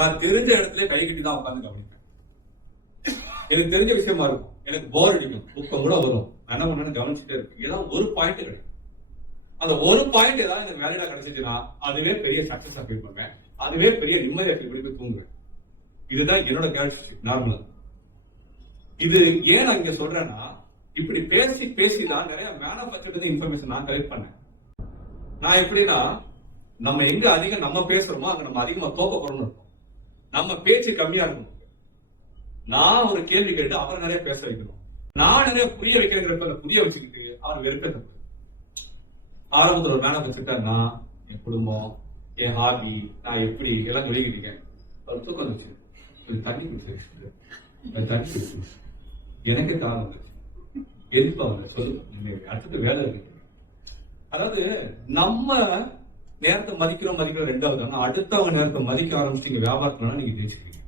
நான் தெரிஞ்ச இடத்துல கை கட்டி தான் உட்காந்து கவனிப்பேன். எனக்கு தெரிஞ்ச விஷயமா இருக்கும். எனக்கு போர் அடிக்கும். தூக்கம் கூட வரும். என்ன பண்ணு கவனிச்சுட்டே இருக்கு ஏதாவது ஒரு பாயிண்ட் கிடைக்கும் அந்த ஒரு பாயிண்ட் ஏதாவது எனக்கு வேலையில கிடைச்சிச்சுன்னா அதுவே பெரிய சக்சஸ் ஃபீல் பண்ணுவேன். அதுவே பெரிய நிம்மதியா ஃபீல் பண்ணி போய் தூங்குவேன். இதுதான் என்னோட கேரக்டரிஸ்டிக் நார்மல் இது ஏன் நான் இங்க சொல்றேன்னா இப்படி பேசி பேசி தான் நிறைய மேனுஃபேக்சர்ட் இன்ஃபர்மேஷன் நான் கலெக்ட் பண்ணேன். நான் எப்படின்னா நம்ம எங்க அதிகம் நம்ம பேசுறோமோ அங்க நம்ம அதிகமா தோக்க போறோம்னு இருக்கும் நம்ம பேச்சு கம்மியா இருக்கணும் நான் ஒரு கேள்வி கேட்டு அவரை நிறைய பேச வைக்கணும். நான் நிறைய புரிய வைக்கிறேங்கிறப்ப அந்த புரிய வச்சுக்கிட்டு அவர் வெறுப்பே தப்பு. ஆரம்பத்தில் ஒரு மேடம் வச்சுக்கிட்டாருன்னா என் குடும்பம் என் ஹாபி நான் எப்படி எல்லாம் சொல்லிக்கிட்டு இருக்கேன். அவர் தூக்கம் வந்துச்சு கொஞ்சம் தண்ணி குடிச்சு தண்ணி குடிச்சு எனக்கே தாகம் வந்துச்சு எதுப்பா வந்து சொல்லு. அடுத்தது வேலை இருக்கு. அதாவது நம்ம நேரத்தை மதிக்கிறோம் மதிக்கிறோம் ரெண்டாவது. ஆனா அடுத்தவங்க நேரத்தை மதிக்க ஆரம்பிச்சிட்டீங்க வியாபாரத்துல நீங்க ஜெயிச்சிருக்கீங்க.